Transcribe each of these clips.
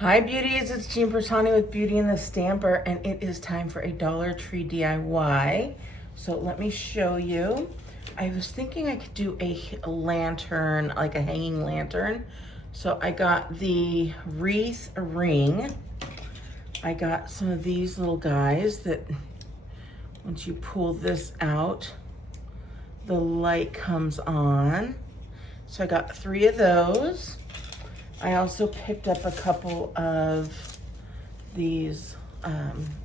Hi beauties, it's Jean Piersanti with Beauty and the Stamper, and it is time for a Dollar Tree DIY. So let me show you. I was thinking I could do a lantern, like a hanging lantern. So I got the wreath ring. I got some of these little guys that once you pull this out, the light comes on. So I got 3 of those. I also picked up a couple of these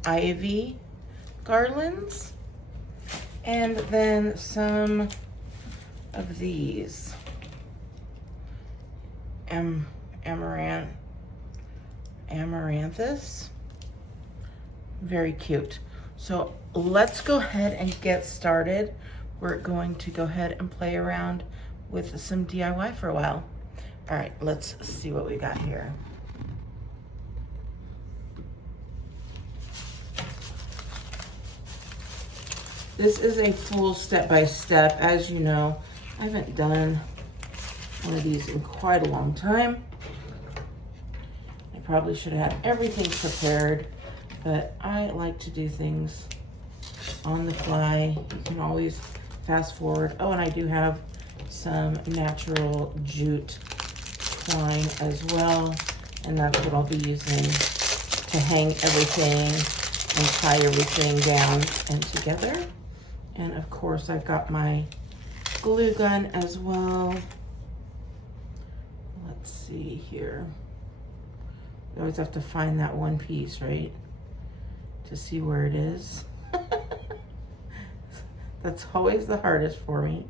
ivy garlands, and then some of these amaranthus. Very cute. So let's go ahead and get started. We're going to go ahead and play around with some DIY for a while. All right, let's see what we got here. This is a full step-by-step. As you know, I haven't done one of these in quite a long time. I probably should have had everything prepared, but I like to do things on the fly. You can always fast forward. Oh, and I do have some natural jute twine as well, and that's what I'll be using to hang everything and tie everything down and together. And of course I've got my glue gun as well. Let's see here. You always have to find that one piece, right, to see where it is. That's always the hardest for me.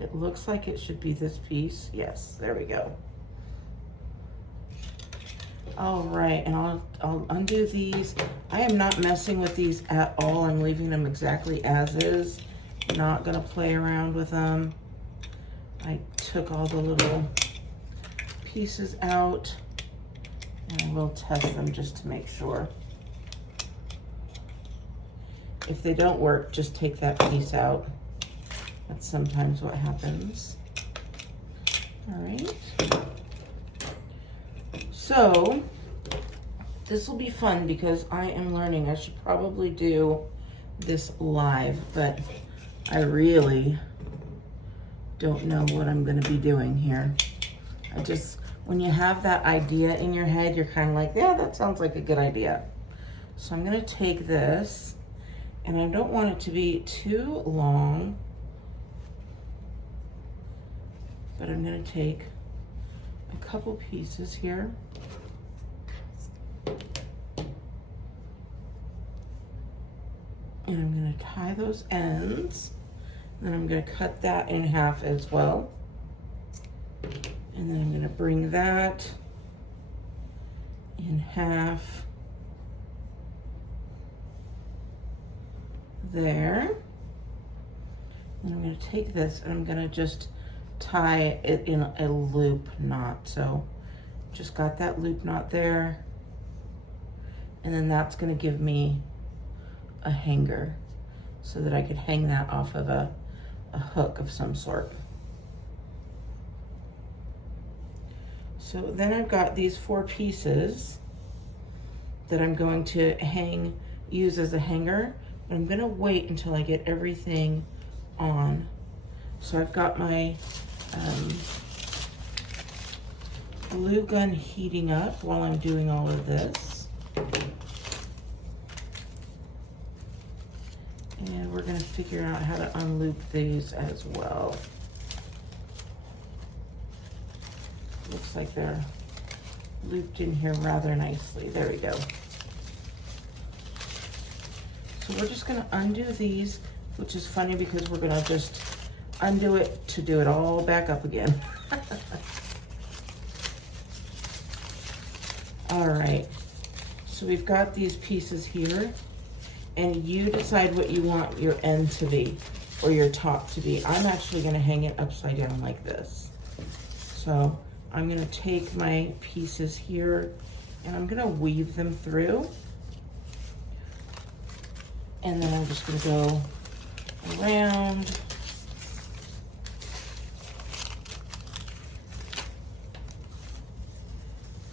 It looks like it should be this piece. Yes, there we go. All right, and I'll undo these. I am not messing with these at all. I'm leaving them exactly as is. Not gonna play around with them. I took all the little pieces out, and I will test them just to make sure. If they don't work, just take that piece out. That's sometimes what happens. All right. So this will be fun because I am learning. I should probably do this live, but I really don't know what I'm going to be doing here. When you have that idea in your head, you're kind of like, yeah, that sounds like a good idea. So I'm going to take this, and I don't want it to be too long, but I'm going to take a couple pieces here. And I'm going to tie those ends. Then I'm going to cut that in half as well. And then I'm going to bring that in half there. And I'm going to take this and I'm going to just tie it in a loop knot. So just got that loop knot there. And then that's going to give me a hanger so that I could hang that off of a hook of some sort. So then I've got these 4 pieces that I'm going to use as a hanger. But I'm going to wait until I get everything on. So I've got my glue gun heating up while I'm doing all of this. And we're going to figure out how to unloop these as well. Looks like they're looped in here rather nicely. There we go. So we're just going to undo these, which is funny because we're going to just undo it to do it all back up again. All right, so we've got these pieces here, and you decide what you want your end to be or your top to be. I'm actually going to hang it upside down like this. So I'm going to take my pieces here and I'm going to weave them through, and then I'm just going to go around.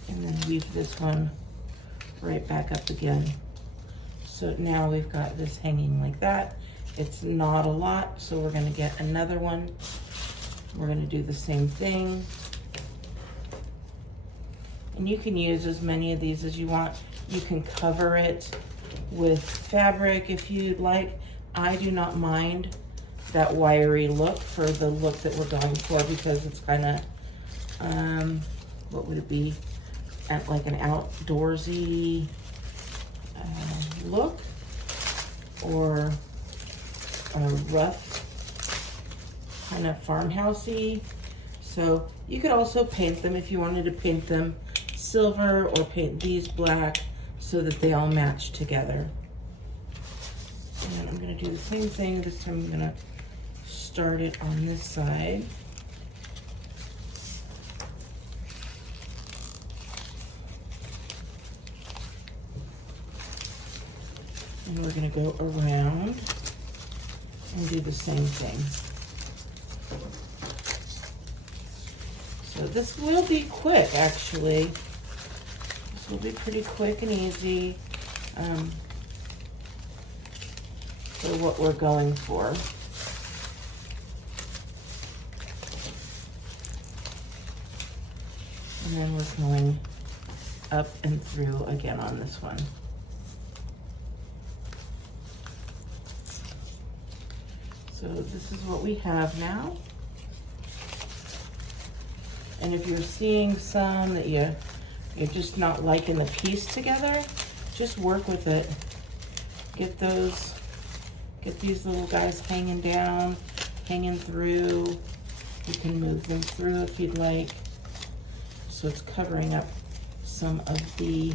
And and then weave this one right back up again. So now we've got this hanging like that. It's not a lot, so we're gonna get another one. We're gonna do the same thing. And you can use as many of these as you want. You can cover it with fabric if you'd like. I do not mind that wiry look for the look that we're going for, because it's kind of, what would it be? Like an outdoorsy look, or a rough kind of farmhousey. So you could also paint them if you wanted to paint them silver, or paint these black so that they all match together. And I'm gonna do the same thing. This time I'm gonna start it on this side. And we're gonna go around and do the same thing. So this will be quick, actually. This will be pretty quick and easy for what we're going for. And then we're going up and through again on this one. So this is what we have now. And if you're seeing some that you're just not liking the piece together, just work with it. Get these little guys hanging down, hanging through. You can move them through if you'd like. So it's covering up some of the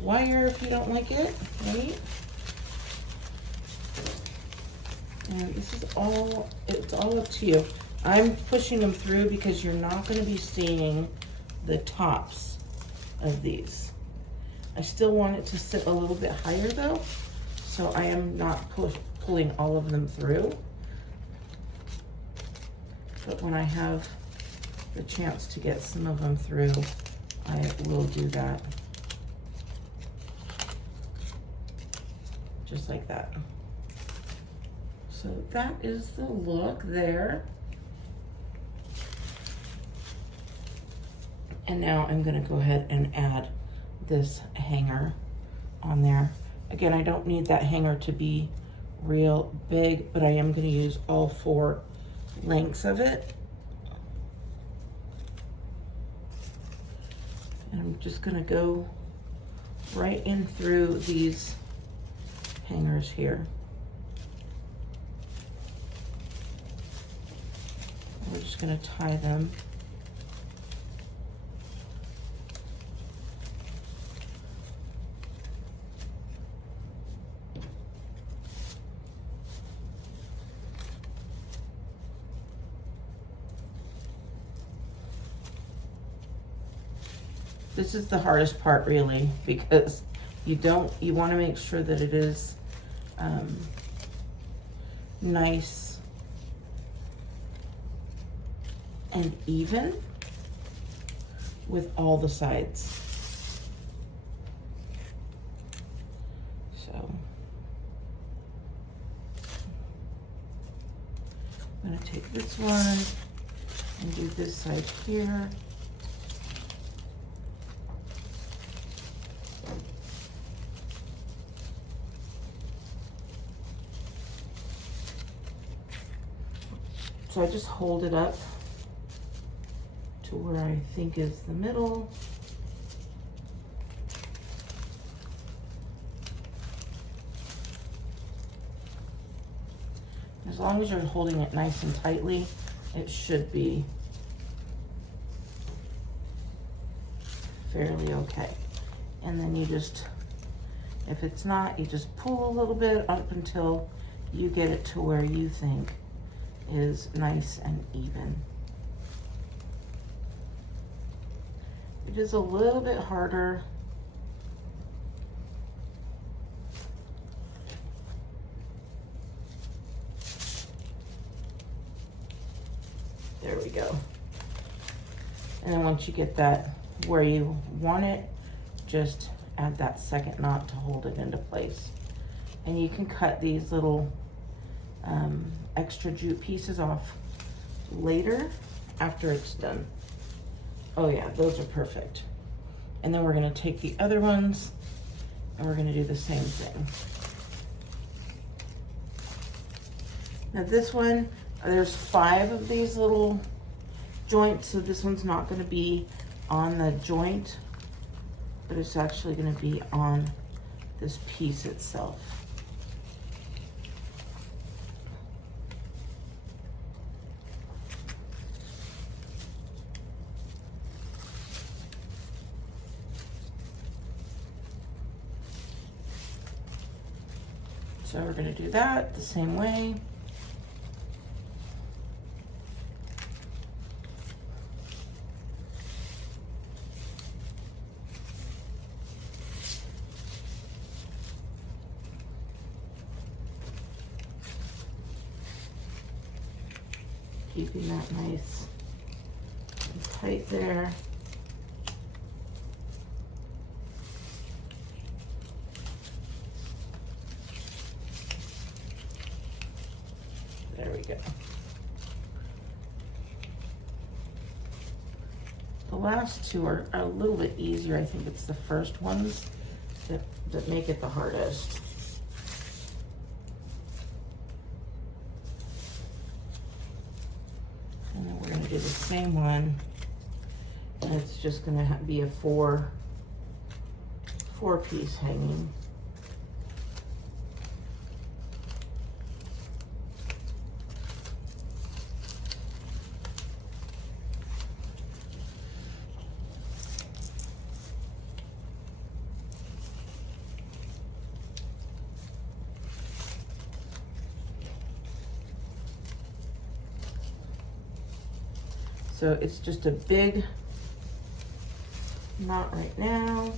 wire if you don't like it, right? And this is all, it's all up to you. I'm pushing them through because you're not going to be seeing the tops of these. I still want it to sit a little bit higher though, so I am not pulling all of them through. But when I have the chance to get some of them through, I will do that. Just like that. So that is the look there. And now I'm gonna go ahead and add this hanger on there. Again, I don't need that hanger to be real big, but I am gonna use all 4 lengths of it. And I'm just gonna go right in through these hangers here. We're just gonna tie them. This is the hardest part really, because you want to make sure that it is nice and even with all the sides. So I'm going to take this one and do this side here. So I just hold it up to where I think is the middle. As long as you're holding it nice and tightly, it should be fairly okay. And then you just, if it's not, you just pull a little bit up until you get it to where you think is nice and even. It is a little bit harder there we go. And then once you get that where you want it, just add that second knot to hold it into place. And you can cut these little extra jute pieces off later after it's done. Oh yeah, those are perfect. And then we're gonna take the other ones and we're gonna do the same thing. Now this one, there's 5 of these little joints, so this one's not gonna be on the joint, but it's actually gonna be on this piece itself. So we're gonna do that the same way. Keeping that nice and tight there. There we go. The last two are a little bit easier. I think it's the first ones that make it the hardest. And then we're going to do the same one. And it's just going to be a four piece hanging. So it's just a big knot right now.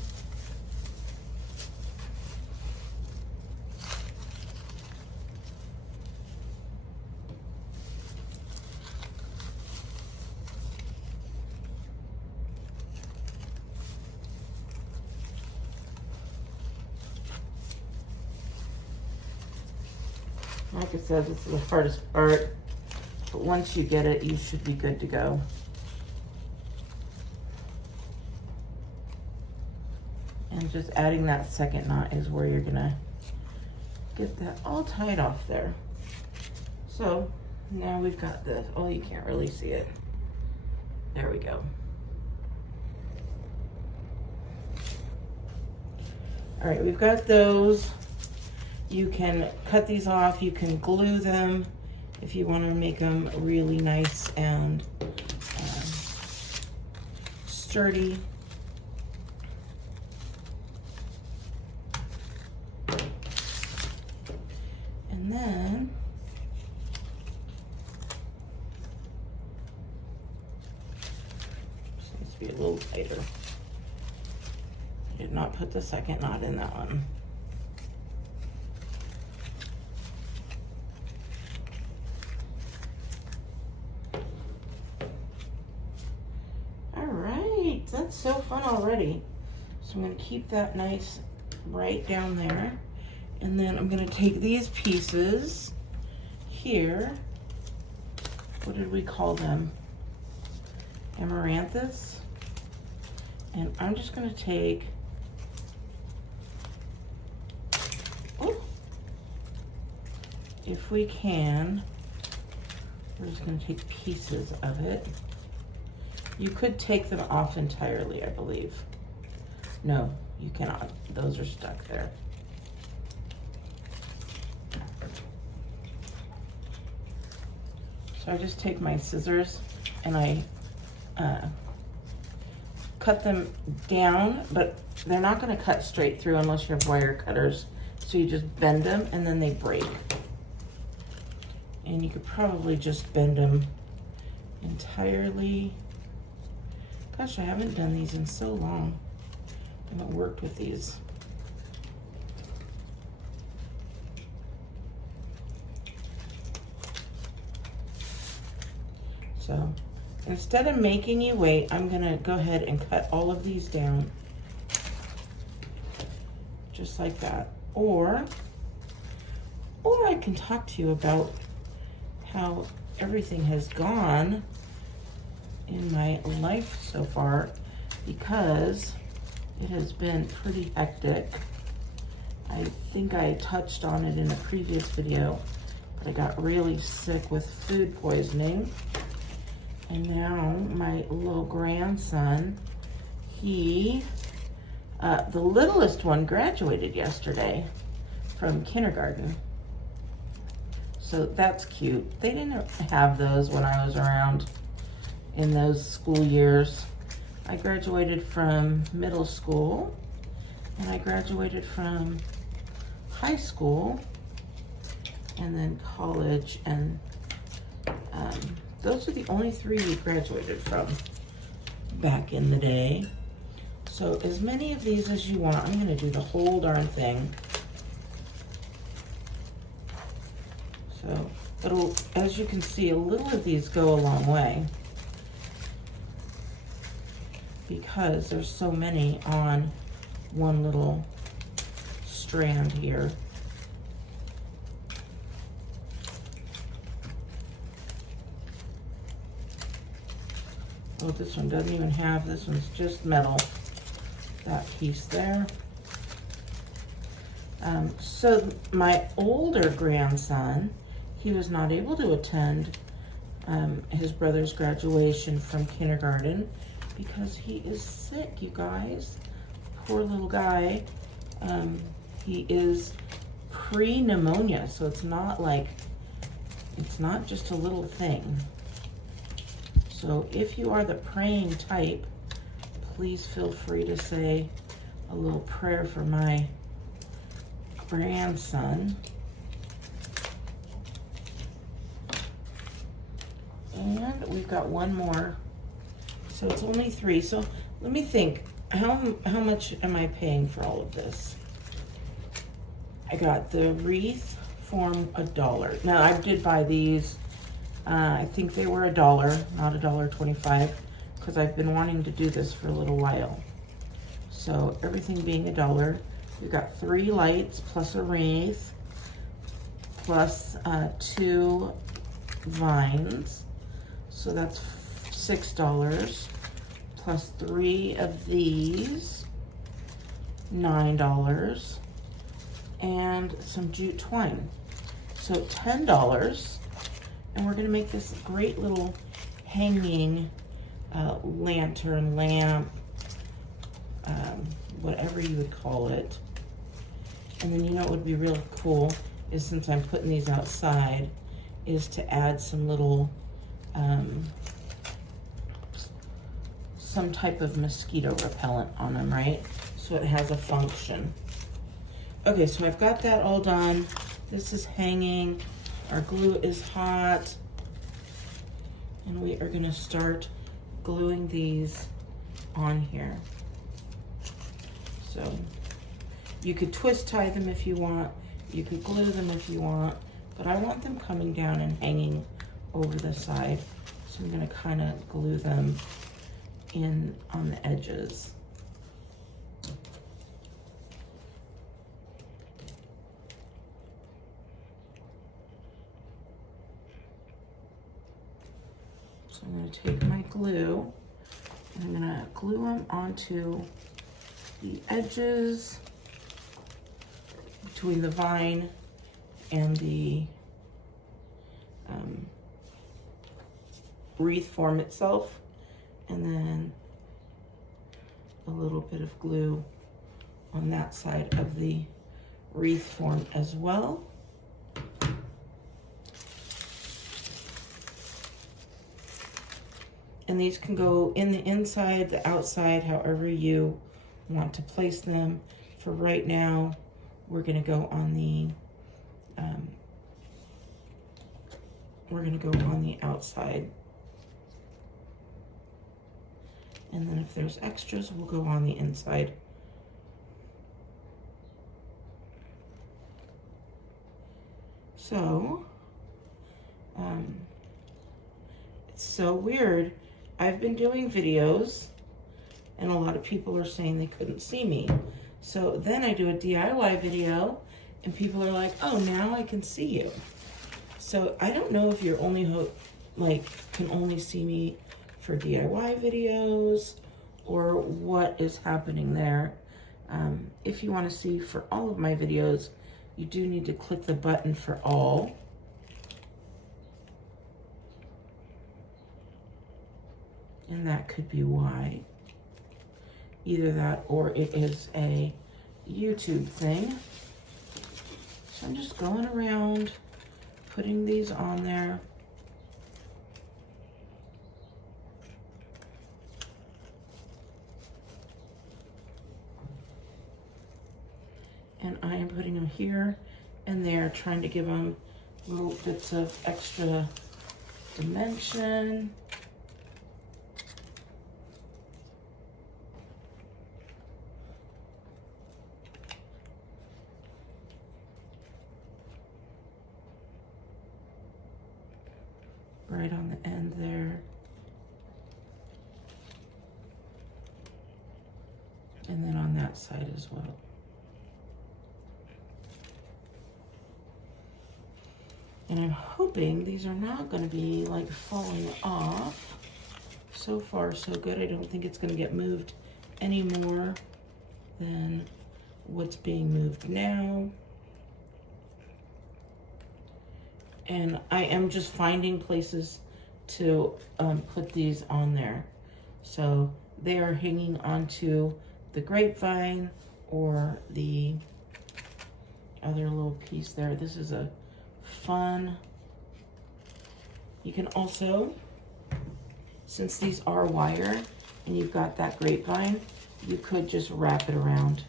Like I said, this is the hardest part. But once you get it, you should be good to go. And just adding that second knot is where you're gonna get that all tied off there. So now we've got this. Oh, you can't really see it. There we go. All right, we've got those. You can cut these off. You can glue them if you want to make them really nice and sturdy. And then this needs to be a little tighter. I did not put the second knot in that one. That's so fun already. So I'm going to keep that nice right down there. And then I'm going to take these pieces here. What did we call them? Amaranthus. And I'm just going to take, if we can, we're just going to take pieces of it. You could take them off entirely, I believe. No, you cannot. Those are stuck there. So I just take my scissors and I cut them down, but they're not going to cut straight through unless you have wire cutters. So you just bend them and then they break. And you could probably just bend them entirely. Gosh, I haven't done these in so long. I haven't worked with these. So instead of making you wait, I'm gonna go ahead and cut all of these down. Just like that. Or I can talk to you about how everything has gone in my life so far, because it has been pretty hectic. I think I touched on it in a previous video, but I got really sick with food poisoning. And now my little grandson, the littlest one graduated yesterday from kindergarten. So that's cute. They didn't have those when I was around in those school years. I graduated from middle school and I graduated from high school and then college, and those are the only 3 we graduated from back in the day. So as many of these as you want. I'm gonna do the whole darn thing. So it'll, as you can see, a little of these go a long way because there's so many on one little strand here. Oh, this one doesn't even have, this one's just metal, that piece there. So my older grandson, he was not able to attend his brother's graduation from kindergarten because he is sick, you guys. Poor little guy. He is pre-pneumonia, so it's not just a little thing. So if you are the praying type, please feel free to say a little prayer for my grandson. And we've got one more. So it's only 3. So let me think, how much am I paying for all of this? I got the wreath form $1. Now I did buy these. I think they were $1, not $1.25, because I've been wanting to do this for a little while. So everything being $1, we've got 3 lights plus a wreath plus 2 vines. So that's $6 plus 3 of these, $9, and some jute twine. So $10. And we're gonna make this great little hanging lantern, lamp, whatever you would call it. And then you know what would be really cool is, since I'm putting these outside, is to add some little, some type of mosquito repellent on them, right? So it has a function. Okay, so I've got that all done. This is hanging. Our glue is hot, and we are gonna start gluing these on here. So you could twist tie them if you want, you could glue them if you want, but I want them coming down and hanging over the side. So I'm gonna kind of glue them in on the edges. So I'm going to take my glue and I'm going to glue them onto the edges between the vine and the wreath form itself, and then a little bit of glue on that side of the wreath form as well. And these can go in the inside, the outside, however you want to place them. For right now, we're gonna go on the outside. And then if there's extras, we'll go on the inside. So, it's so weird I've been doing videos and a lot of people are saying they couldn't see me. So then I do a DIY video and people are like, oh, now I can see you. So I don't know if you're only can only see me for DIY videos or what is happening there. If you want to see for all of my videos, you do need to click the button for all. And that could be why. Either that or it is a YouTube thing. So I'm just going around, putting these on there. And I am putting them here and there, trying to give them little bits of extra dimension. Right on the end there. And then on that side as well. And I'm hoping these are not going to be like falling off. So far, so good. I don't think it's going to get moved any more than what's being moved now. And I am just finding places to put these on there. So they are hanging onto the grapevine or the other little piece there. This is a fun. You can also, since these are wire and you've got that grapevine, you could just wrap it around.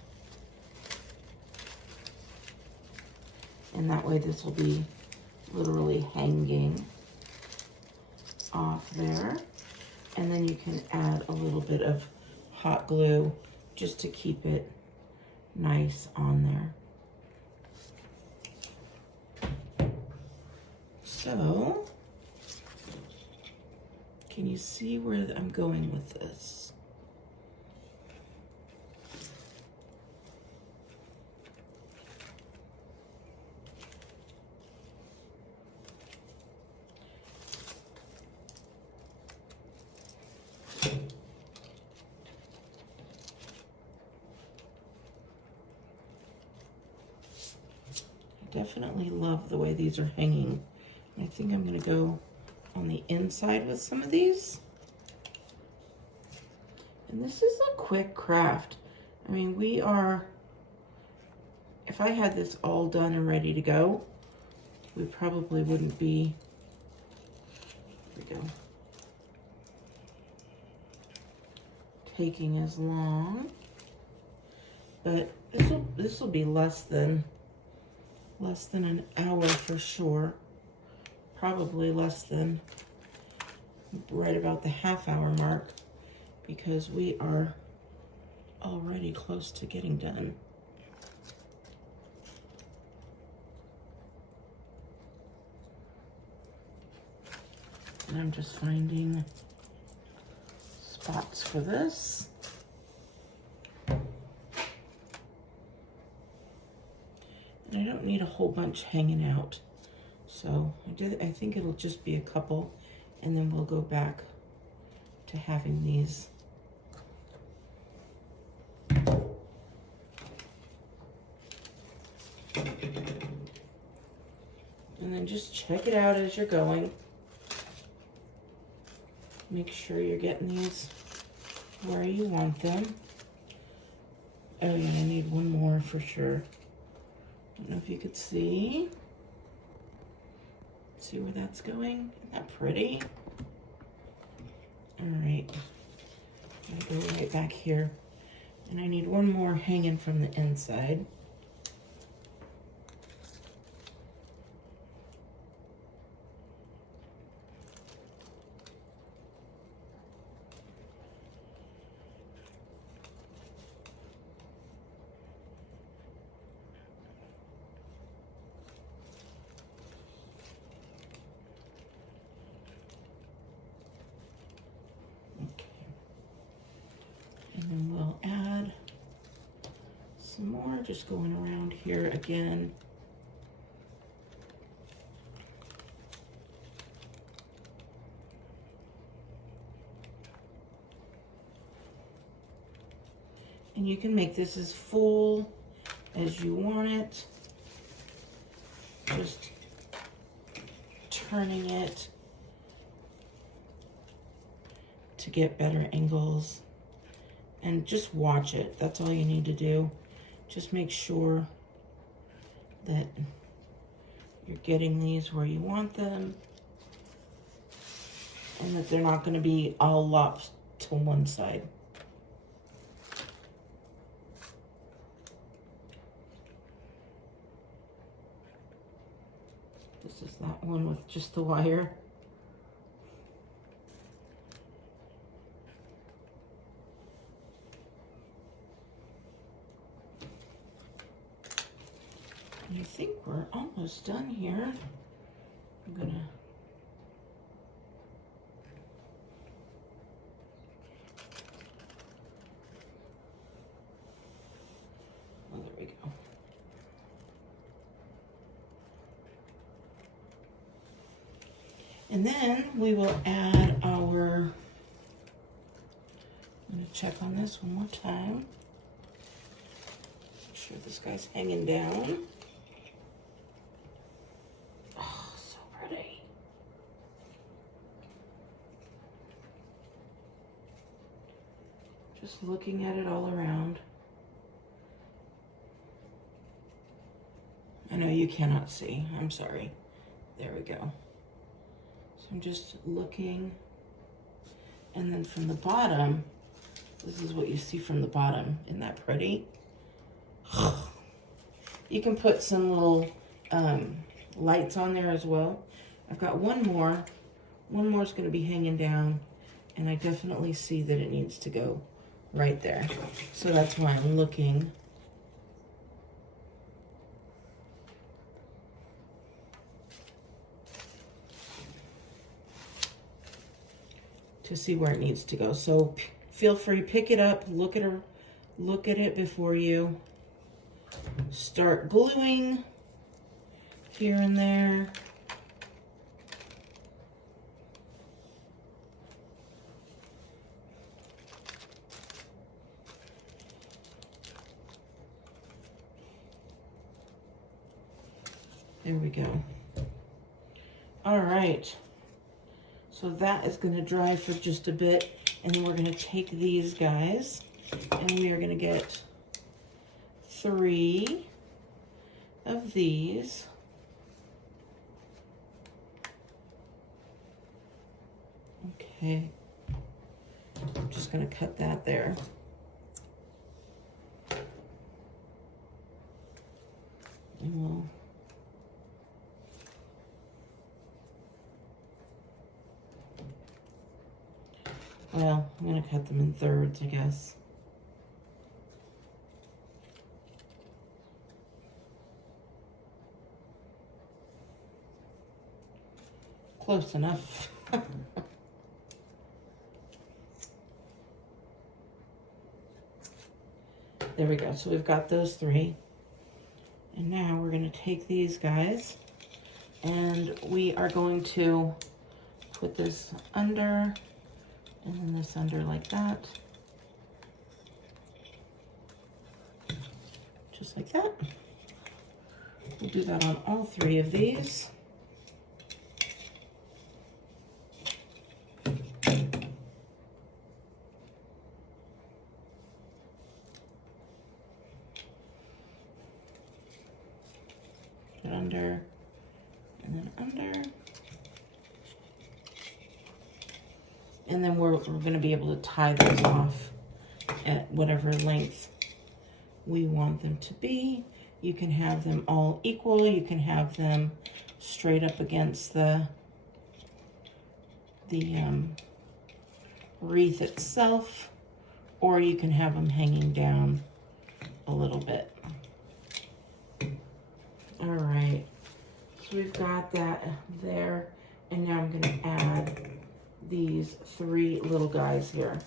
And that way this will be literally hanging off there. And then you can add a little bit of hot glue just to keep it nice on there. So, can you see where I'm going with this? Definitely love the way these are hanging. I think I'm going to go on the inside with some of these. And this is a quick craft. I mean, if I had this all done and ready to go, we probably wouldn't be, here we go, taking as long. But this will be less than an hour for sure. Probably less than right about the half-hour mark, because we are already close to getting done. And I'm just finding spots for this. And I don't need a whole bunch hanging out. So I think it'll just be a couple, and then we'll go back to having these. And then just check it out as you're going. Make sure you're getting these where you want them. Oh yeah, I need one more for sure. I don't know if you could see. See where that's going? Isn't that pretty? All right, I'm gonna go right back here. And I need one more hanging from the inside. then we'll add some more, just going around here again. And you can make this as full as you want it. Just turning it to get better angles. And just watch it. That's all you need to do. Just make sure that you're getting these where you want them and that they're not going to be all lopped to one side. This is that one with just the wire. I think we're almost done here. I'm gonna there we go. And then we will add our, I'm gonna check on this one more time. Make sure this guy's hanging down. Just looking at it all around. I know you cannot see, I'm sorry. There we go. So I'm just looking, and then from the bottom, this is what you see from the bottom. Isn't that pretty? You can put some little lights on there as well. I've got one more. One more is going to be hanging down, and I definitely see that it needs to go right there. So that's why I'm looking. To see where it needs to go. So feel free, pick it up, look at it before you start gluing here and there. There we go. All right. So that is going to dry for just a bit, and then we're going to take these guys, and we are going to get 3 of these. Okay. I'm just going to cut that there. And we'll well, I'm going to cut them in thirds, I guess. Close enough. There we go. So we've got those 3. And now we're going to take these guys, and we are going to put this under, and then this under like that. Just like that. We'll do that on all 3 of these. Get under, and then under. And then we're going to be able to tie those off at whatever length we want them to be. You can have them all equal. You can have them straight up against the wreath itself, or you can have them hanging down a little bit. All right, so we've got that there, and now I'm going to add these 3 little guys here.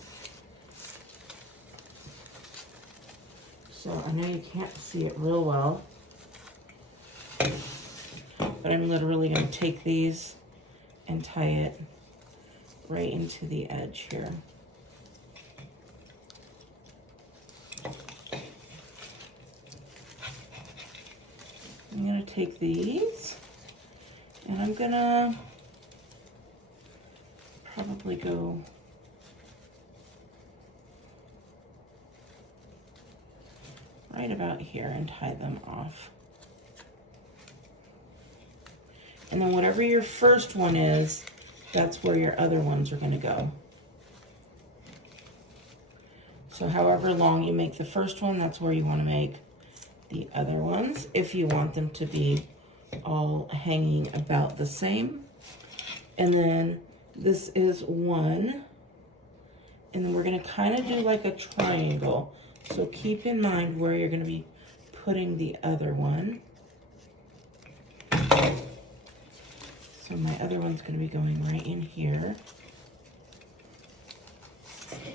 So I know you can't see it real well, but I'm literally going to take these and tie it right into the edge here. I'm going to take these and I'm going to probably go right about here and tie them off. And then whatever your first one is, that's where your other ones are going to go. So however long you make the first one, that's where you want to make the other ones, if you want them to be all hanging about the same. And then this is one, and then we're going to kind of do like a triangle. So keep in mind where you're going to be putting the other one. So my other one's going to be going right in here.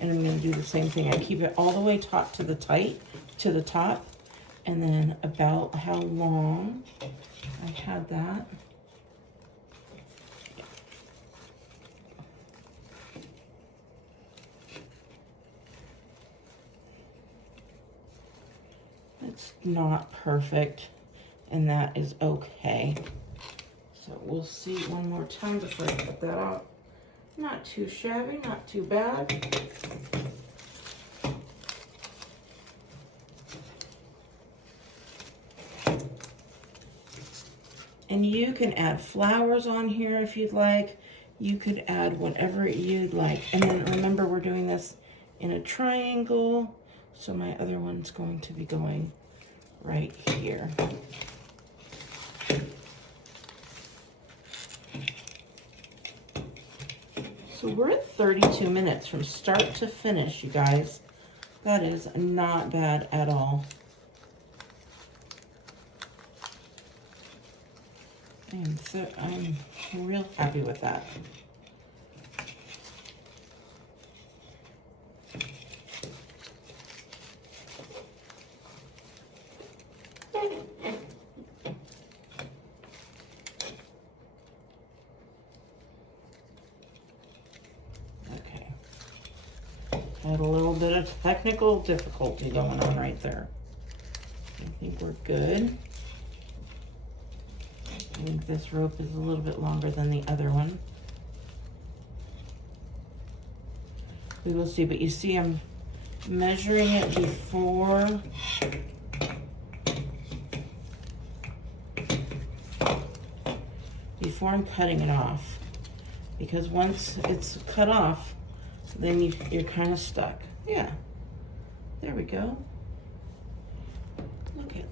And I'm going to do the same thing. I keep it all the way top to the top, and then about how long I had that. It's not perfect, and that is okay. So we'll see one more time before I cut that out. Not too shabby, not too bad. And you can add flowers on here if you'd like. You could add whatever you'd like. And then remember, we're doing this in a triangle. So my other one's going to be going right here. So we're at 32 minutes from start to finish, you guys. That is not bad at all. I'm real happy with that. Had a little bit of technical difficulty going on right there. I think we're good. I think this rope is a little bit longer than the other one. We will see, but you see I'm measuring it before I'm cutting it off. Because once it's cut off, then you're kind of stuck. Yeah, there we go. Look at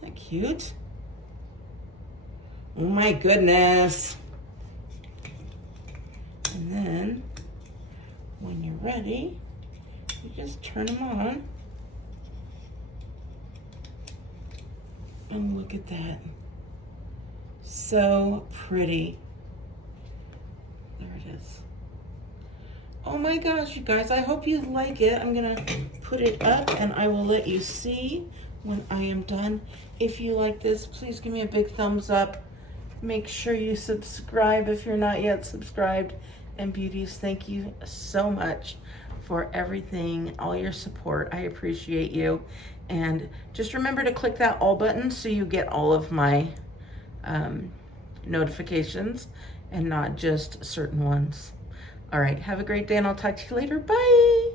that, cute. Oh my goodness. And then when you're ready, you just turn them on. And look at that. So pretty. There it is. Oh my gosh, you guys, I hope you like it. I'm gonna put it up and I will let you see when I am done. If you like this, please give me a big thumbs up. Make sure you subscribe if you're not yet subscribed. And beauties, thank you so much for everything, all your support. I appreciate you. And just remember to click that all button so you get all of my notifications and not just certain ones. All right, have a great day and I'll talk to you later. Bye.